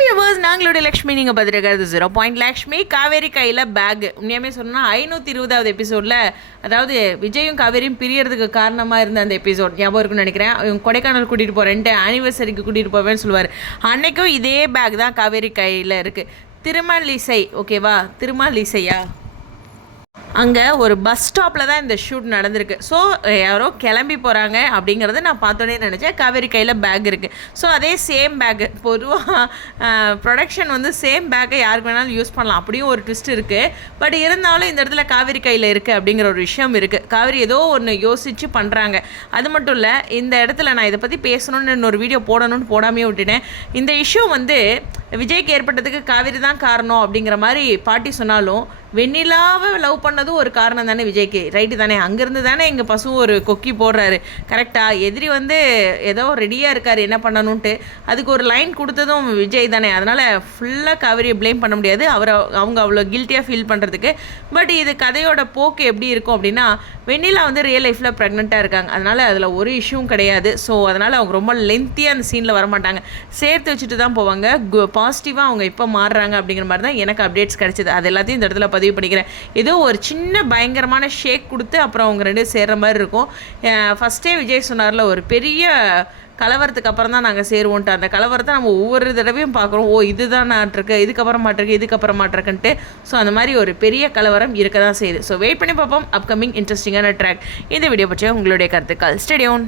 Viewers நாங்களுடைய லக்ஷ்மி நீங்கள் பார்த்துருக்கிறது ஜீரோ பாயிண்ட் லக்ஷ்மி காவேரி கையில் பேக் உண்மையாமே சொன்னால் ஐநூற்றி இருபதாவது எபிசோடில் அதாவது விஜயும் காவேரியும் பிரியறதுக்கு காரணமாக இருந்த அந்த எபிசோட் ஞாபகம் இருக்குன்னு நினைக்கிறேன். இவங்க கொடைக்கானல் கூட்டிகிட்டு போகிறேன்ட்டு ஆனிவர்சரிக்கு கூட்டிகிட்டு போவேன்னு சொல்லுவார். அன்னைக்கும் இதே பேக் தான் காவேரி கையில் இருக்குது திருமலிசை ஓகேவா திருமலிசையா? அங்கே ஒரு பஸ் ஸ்டாப்பில் தான் இந்த ஷூட் நடந்திருக்கு. ஸோ யாரோ கிளம்பி போகிறாங்க அப்படிங்கிறத நான் பார்த்தோன்னே நினச்சேன். காவேரி கையில் பேக் இருக்குது ஸோ அதே சேம் பேக்கு பொதுவாக ப்ரொடக்ஷன் வந்து சேம் பேக்கை யாருக்கு வேணாலும் யூஸ் பண்ணலாம். அப்படியும் ஒரு ட்விஸ்ட் இருக்குது பட் இருந்தாலும் இந்த இடத்துல காவேரி கையில் இருக்குது அப்படிங்கிற ஒரு விஷயம் இருக்குது காவேரி ஏதோ ஒன்று யோசித்து பண்ணுறாங்க அது மட்டும் இல்லை இந்த இடத்துல நான் இதை பற்றி பேசணும்னு இன்னொரு வீடியோ போடணும்னு போடாமையே விட்டுட்டேன். இந்த இஷ்யூ வந்து விஜய்க்கு ஏற்பட்டதுக்கு காவேரி தான் காரணம் அப்படிங்கிற மாதிரி பாட்டி சொன்னாலும் வெண்ணிலாவை லவ் பண்ணதும் ஒரு காரணம் தானே விஜய்க்கு. ரைட்டு தானே. அங்கேருந்து தானே எங்கள் பசு ஒரு கொக்கி போடுறாரு. கரெக்டாக எதிரி வந்து ஏதோ ரெடியாக இருக்கார் என்ன பண்ணணுன்ட்டு அதுக்கு ஒரு லைன் கொடுத்ததும் விஜய் தானே. அதனால் ஃபுல்லாக காவிரியை ப்ளேம் பண்ண முடியாது. அவரை அவங்க அவ்வளோ கில்ட்டியாக ஃபீல் பண்ணுறதுக்கு பட் இது கதையோட போக்கு எப்படி இருக்கும் அப்படின்னா வெண்ணிலா வந்து ரியல் லைஃப்பில் ப்ரெக்னெண்ட்டாக இருக்காங்க. அதனால் அதில் ஒரு இஷ்யூவும் கிடையாது. ஸோ அதனால் அவங்க ரொம்ப லென்த்தியாக அந்த சீனில் வரமாட்டாங்க. சேர்த்து வச்சுட்டு தான் போவாங்க. பாசிட்டிவாக அவங்க எப்போ மாறுறாங்க அப்படிங்கிற மாதிரி தான் எனக்கு அப்டேட்ஸ் கிடச்சிது. அது எல்லாத்தையும் இந்த இடத்துல பதிவு பண்ணிக்கிறேன். ஏதோ ஒரு சின்ன பயங்கரமான ஷேக் கொடுத்து அப்புறம் அவங்க ரெண்டு சேர்ற மாதிரி இருக்கும். ஃபஸ்ட்டே விஜய் சொன்னார்ல ஒரு பெரிய கலவரத்துக்கு அப்புறம் தான் நாங்கள் சேருவோன்ட்டு. அந்த கலவரத்தை நம்ம ஒவ்வொரு தடவையும் பார்க்குறோம். ஓ இதுதான் நாட்டிருக்கு இதுக்கப்புறம் மாட்டிருக்கு இதுக்கப்புறம் மாட்டிருக்குன்ட்டு ஸோ அந்த மாதிரி ஒரு பெரிய கலவரம் இருக்க தான் செய்யுது. ஸோ வெயிட் பண்ணி பார்ப்போம். அப்கமிங் இன்ட்ரெஸ்டிங்கான ட்ராக் இந்த வீடியோ பற்றிய உங்களுடைய கருத்துக்கள். ஸ்டேடியோன்